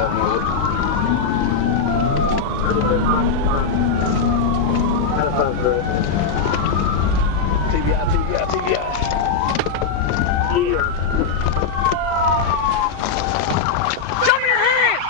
7 with it. TBI. Yeah. Show me your hand!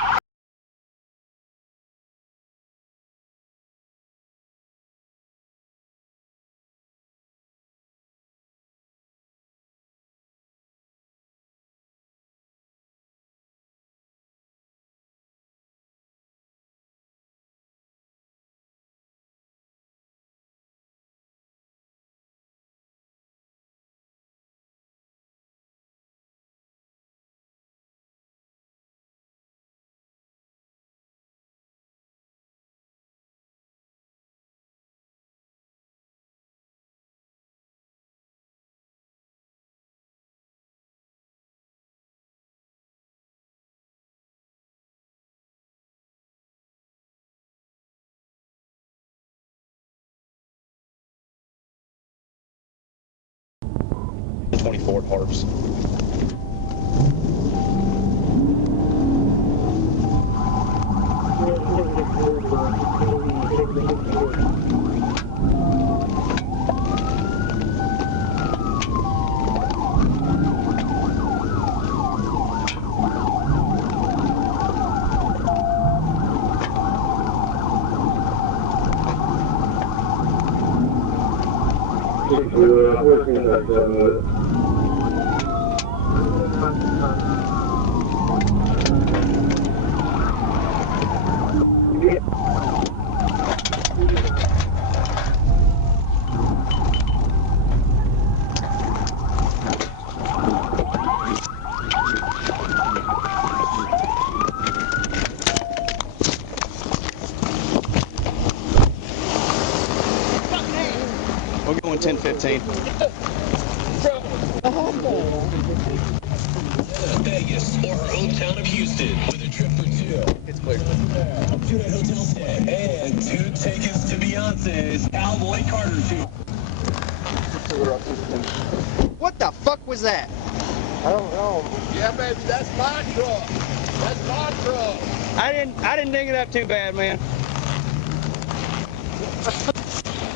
.24 harps. We're going 10-15. Vegas or our hometown of Houston with a trip for two. It's clear. 2-night hotel stay and 2 tickets to Beyonce's Cowboy Carter tour. What the fuck was that? I don't know. Yeah, baby, that's my truck. That's my truck. I didn't dig it up too bad, man.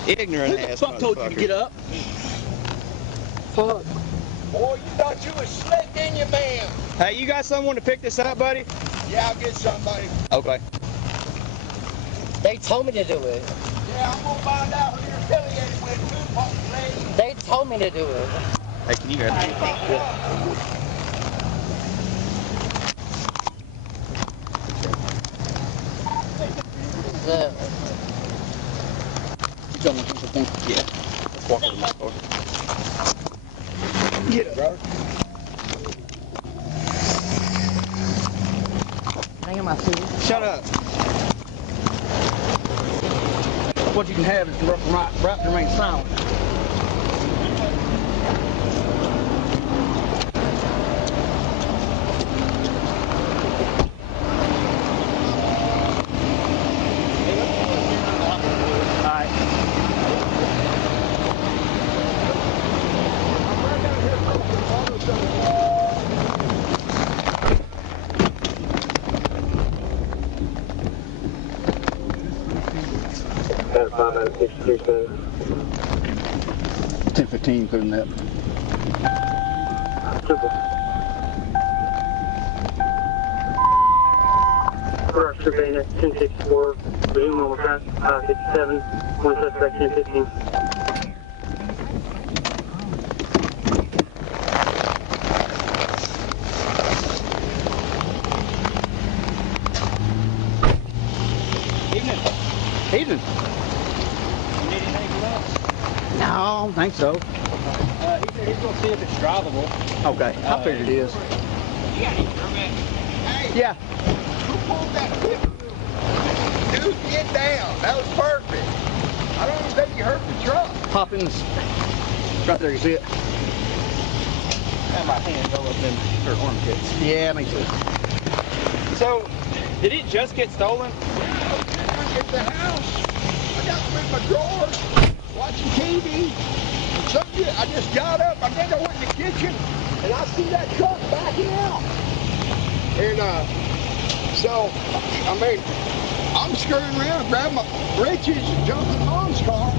Ignorant ass Fuck told you to get up. Fuck. Boy, you thought you was slick, didn't you, man? Hey, you got someone to pick this up, buddy? Yeah, I'll get somebody. Okay. They told me to do it. Yeah, I'm gonna find out who you're affiliated with, too, populated. They told me to do it. Hey, can you grab me? Yeah. You tell me what you think. Yeah. Let's walk over to my store. Get it, bro. Damn, I see it. Shut up. What you can have is right to remain silent. That's 59627. 10-15, including that. Simple. Rush surveying at 1064. Resume normal traffic 557. One suspect 1015. Evening. You need anything from us? No, I don't think so. He said he's gonna see if it's drivable. Okay, I figured it is. You got any permit? Hey, Yeah. who pulled that whip? Dude, get down. That was perfect. I don't even think you hurt the truck. Hop in this. Right there, you see it? Had my hand go up in her armpits. Yeah, me too. So, did it just get stolen? At the house. I got them in my drawers, watching TV. And suddenly, I just got up. I think I went in the kitchen, and I see that truck backing out. And So, I mean, I'm screwing around, grabbing my britches and jumping in Mom's car.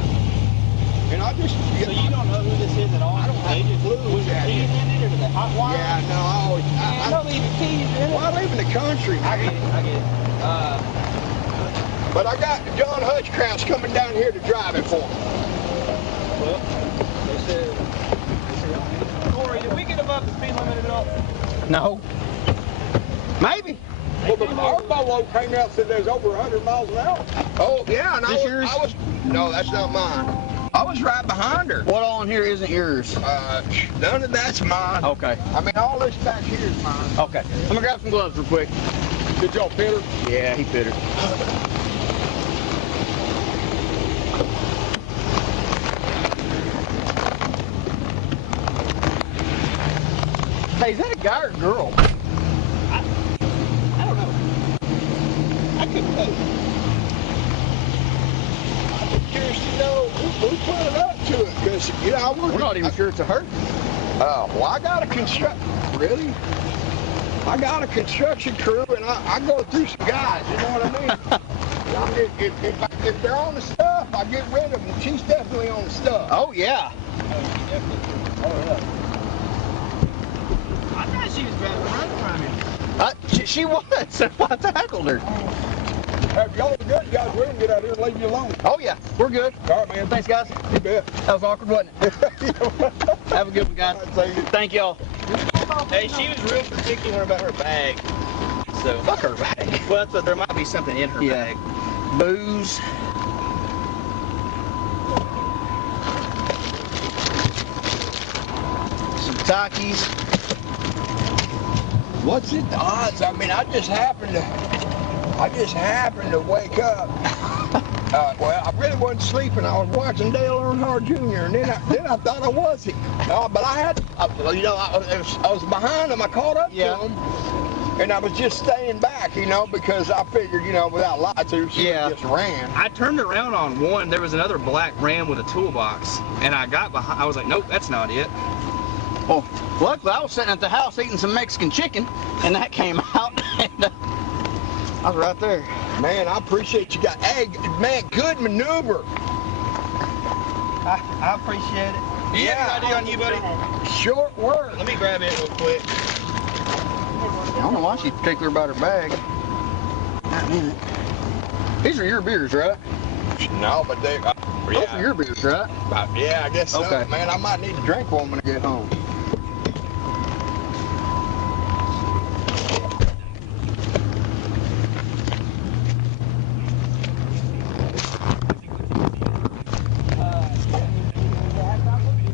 And I just... So you don't know who this is at all? I don't have a clue. Was there keys in it or did they hot wire? Yeah, no, I always... I don't leave the keys in it. Well, I live in the country, man. I get it. But I got John Hutchcroft coming down here to drive it for me. Well, they said, Corey, did we get above the speed limit at all? No. Maybe. Well, the our Bolo came out and said there's over 100 miles an hour. Oh, yeah, and This yours? I was... No, that's not mine. I was right behind her. What on here isn't yours? None of that's mine. Okay. I mean, all this back here is mine. Okay. I'm gonna grab some gloves real quick. Did y'all fit her? Yeah, he fit her. Hey, is that a guy or a girl? I don't know. I couldn't tell you. I'm just curious to know who put it up to it, because, you know, We're not even sure it's a her. Well, I got a Really? I got a construction crew, and I go through some guys, you know what I mean? If they're on the stuff, I get rid of them. She's definitely on the stuff. Oh, yeah. I thought she was driving around from me. She was. That's why I tackled her. If y'all are good, guys, we can get out here and leave you alone. Oh, yeah. We're good. All right, man. Thanks, guys. You bet. That was awkward, wasn't it? Have a good one, guys. Thank y'all. Hey, she was real particular about her bag. So Fuck her bag. well, but there might be something in her bag. Booze. Some Takis. What's the odds? I mean, I just happened to wake up. Well, I really wasn't sleeping. I was watching Dale Earnhardt Jr. and then I thought I was him. But I was behind him. I caught up to him, and I was just staying back, you know, because I figured, you know, without lights, she just ran. I turned around on one. There was another black Ram with a toolbox, and I got behind. I was like, nope, that's not it. Well, luckily I was sitting at the house eating some Mexican chicken, and that came out, and I was right there. Man, I appreciate you guys. Hey, man, good maneuver. I appreciate it. Yeah. Any idea on you, buddy? Short work. Let me grab it real quick. I don't know why she's particular about her bag. These are your beers, right? No, but they... Those are your beers, right? Yeah, I guess so. Okay. Man, I might need to drink one when I get home.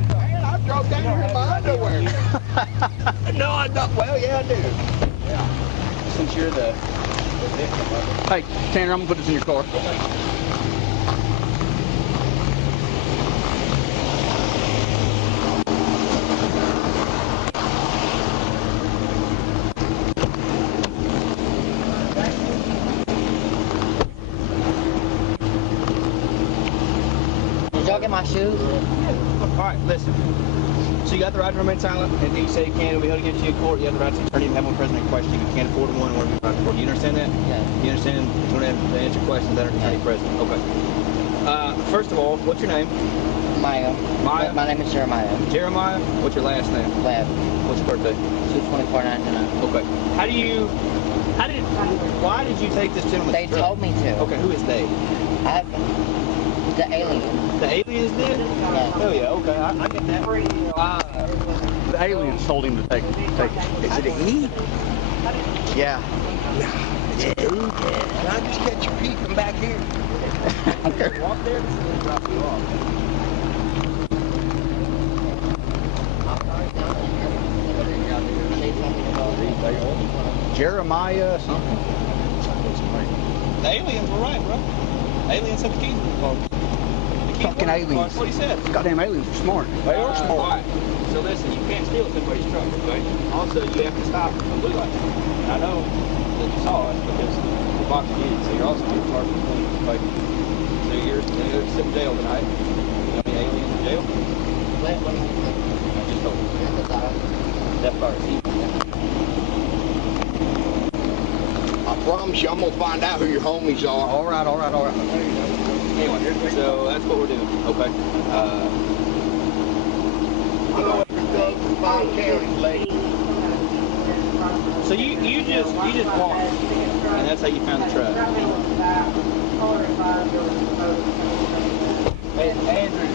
Man, I drove down here in my underwear. No, I don't. Well, yeah, I do. Yeah. Since you're the victim of it. Hey, Tanner, I'm gonna put this in your car. Did y'all get my shoes? Alright, listen. So you got the right to remain silent, and you say you can, and we hold against you in court. You have the right to attorney and have one present in question. You can't afford one or do you understand that? Yeah. You understand you want to answer questions that are attorney present? Okay. First of all, what's your name? Maya. Maya? My name is Jeremiah. Jeremiah? What's your last name? Webb. What's your birthday? 2/24/99. Okay. Why did you take this gentleman? They told me to. Okay, who is they? The alien. The aliens did? Yeah. Oh yeah, okay, I get that. The aliens told him to take it. Is it a he? Yeah. It's a he. Can I just catch you peeking back here? Okay. Walk there and drop you off. Jeremiah something. The aliens were right, bro. Aliens have the keys to the car. Fucking aliens. That's what he said. Goddamn aliens are smart. They are smart. Alright, so listen, you can't steal somebody's truck, okay? Also, you have to stop at the blue light. And I know that you saw us because the box did, so you're also being charged with clean, okay? So you're sitting in jail tonight. You know any aliens in jail? I just told you. Death fire. See? promise you, I'm gonna find out who your homies are. All right. Anyway, so that's what we're doing. Okay. I know every thug from 5 counties, lady. So you just walked, and that's how you found the truck. Hey, Andrew,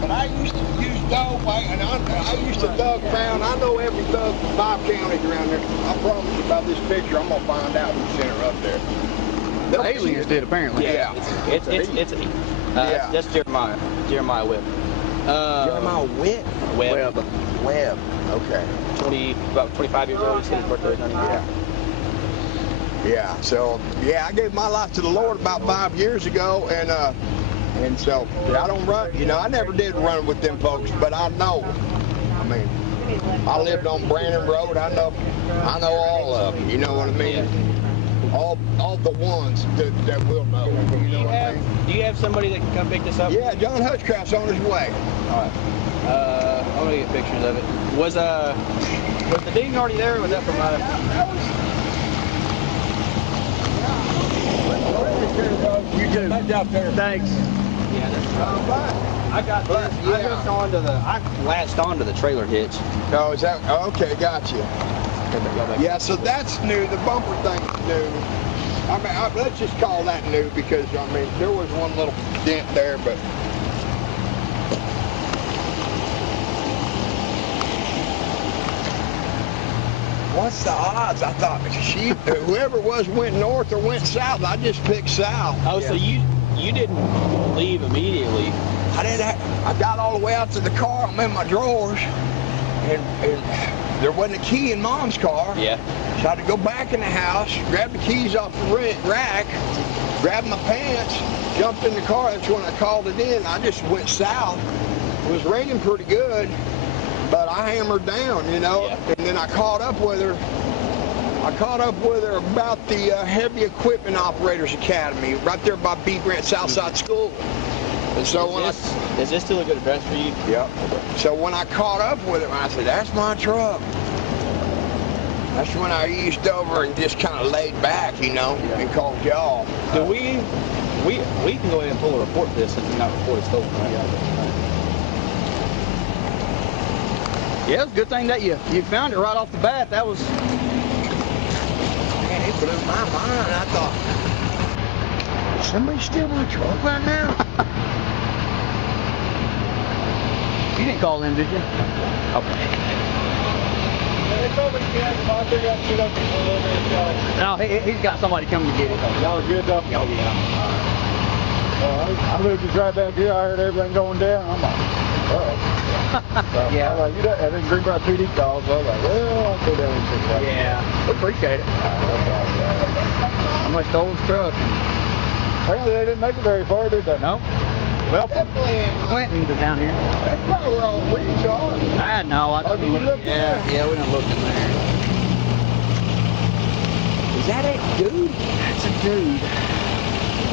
but I used to use dog bite, and I used to thug around. I know every thug from 5 counties around there. I promise you about this picture, I'm gonna find out who sent her up there. The aliens did, apparently. Yeah. That's Jeramiah Webb. Jeremiah Webb. Webb. Okay. About 25 years old. He said his birthday was 90. Yeah. So I gave my life to the Lord about 5 years ago, and so I don't run. You know, I never did run with them folks, but I know. I mean, I lived on Brandon Road. I know all of them. You know what I mean? All the ones that will know. You know what I mean? Do you have somebody that can come pick this up? Yeah, John Hutchcraft's on his way. All right. I'm gonna get pictures of it. Was the dean already there? Or was that from You too. Thanks. Yeah, that's I latched onto the trailer hitch. Oh, is that okay? Gotcha. Yeah, so that's new. The bumper thing's new. I mean, let's just call that new because I mean there was one little dent there, but. What's the odds? I thought whoever it was went north or went south. I just picked south. Oh, yeah. So you didn't leave immediately? I didn't. I got all the way out to the car. I'm in my drawers, and there wasn't a key in Mom's car. Yeah. So I had to go back in the house, grab the keys off the rack, grab my pants, jumped in the car. That's when I called it in. I just went south. It was raining pretty good. But I hammered down, you know, yeah. And then I caught up with her. About the Heavy Equipment Operators Academy, right there by B. Grant Southside School. And so is this still a good address for you? Yep. So when I caught up with her, I said, "That's my truck." That's when I eased over and just kind of laid back, you know, and called y'all. Do we can go ahead and pull a report for this since we're not reported stolen, right? Yeah, it's a good thing that you found it right off the bat. That was... Man, it blew my mind. I thought, did somebody steal my truck right now? You didn't call in, did you? Okay. No, he's got somebody coming to get it. Y'all are good though? Oh, yeah. I moved just right back here. I heard everything going down. I'm like, uh-oh. So, Yeah. I'm like, I didn't bring my PD calls, so I was like, well, I'll go down and check it out. Yeah, we appreciate it. Somebody stole his truck. Apparently they didn't make it very far, did they? No. Well, Clinton's down here. That's probably where all the weeds are. I know. Oh, did you look there? Yeah, we done looked in there. Is that a dude? That's a dude.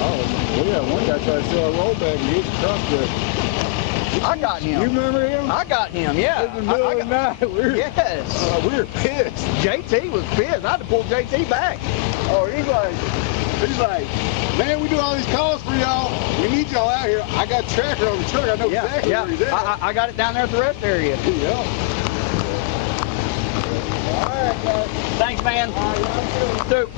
Oh, we had one guy try to steal a roll bag and use the truck to... I got him. You remember him? I got him, yeah. In the middle of the night. Yes. We were pissed. JT was pissed. I had to pull JT back. Oh, he's like, man, we do all these calls for y'all. We need y'all out here. I got a tracker on the truck. I know exactly where he's at. I got it down there at the rest area. Yeah. All right, guys. Thanks, man. All right, Dude.